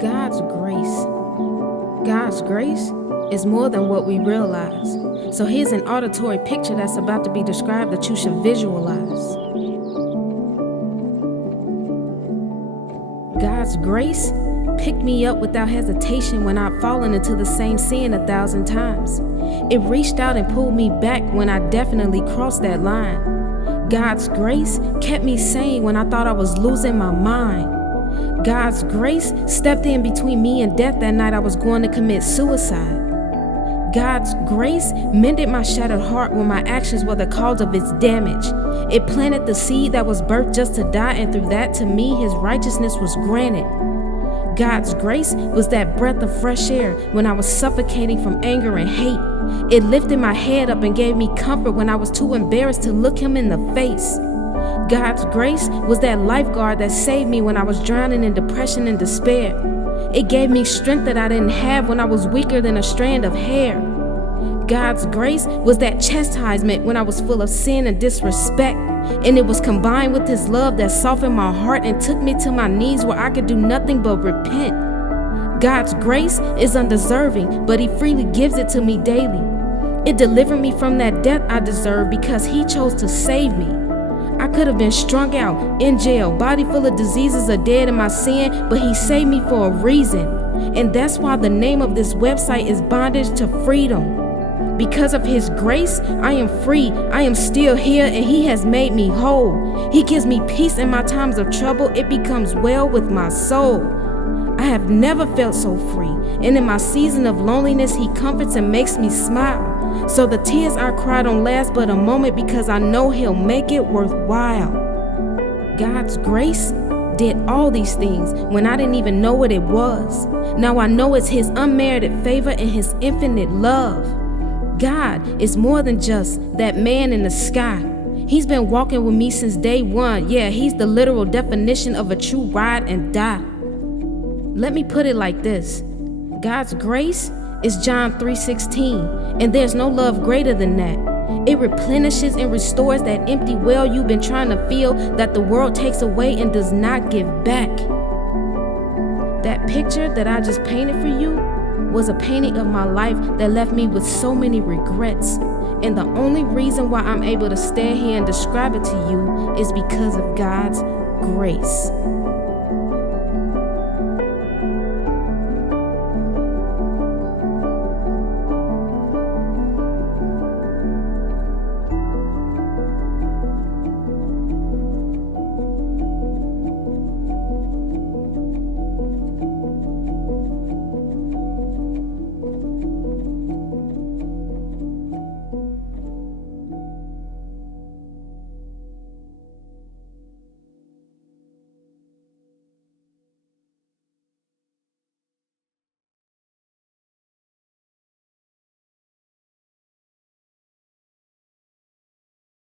God's grace. God's grace is more than what we realize. So here's an auditory picture that's about to be described that you should visualize. God's grace picked me up without hesitation when I'd fallen into the same sin 1,000 times. It reached out and pulled me back when I definitely crossed that line. God's grace kept me sane when I thought I was losing my mind. God's grace stepped in between me and death that night I was going to commit suicide. God's grace mended my shattered heart when my actions were the cause of its damage. It planted the seed that was birthed just to die, and through that, to me, his righteousness was granted. God's grace was that breath of fresh air when I was suffocating from anger and hate. It lifted my head up and gave me comfort when I was too embarrassed to look him in the face. God's grace was that lifeguard that saved me when I was drowning in depression and despair. It gave me strength that I didn't have when I was weaker than a strand of hair. God's grace was that chastisement when I was full of sin and disrespect, and it was combined with his love that softened my heart and took me to my knees where I could do nothing but repent. God's grace is undeserving, but he freely gives it to me daily. It delivered me from that death I deserved because he chose to save me. I could have been strung out, in jail, body full of diseases or dead in my sin, but he saved me for a reason. And that's why the name of this website is Bondage to Freedom. Because of his grace, I am free, I am still here, and he has made me whole. He gives me peace in my times of trouble, it becomes well with my soul. I have never felt so free, and in my season of loneliness, he comforts and makes me smile. So the tears I cry don't last but a moment because I know he'll make it worthwhile. God's grace did all these things when I didn't even know what it was. Now I know it's his unmerited favor and his infinite love. God is more than just that man in the sky. He's been walking with me since day one. Yeah, he's the literal definition of a true ride and die. Let me put it like this. God's grace is John 3:16, and there's no love greater than that. It replenishes and restores that empty well you've been trying to fill that the world takes away and does not give back. That picture that I just painted for you was a painting of my life that left me with so many regrets. And the only reason why I'm able to stand here and describe it to you is because of God's grace.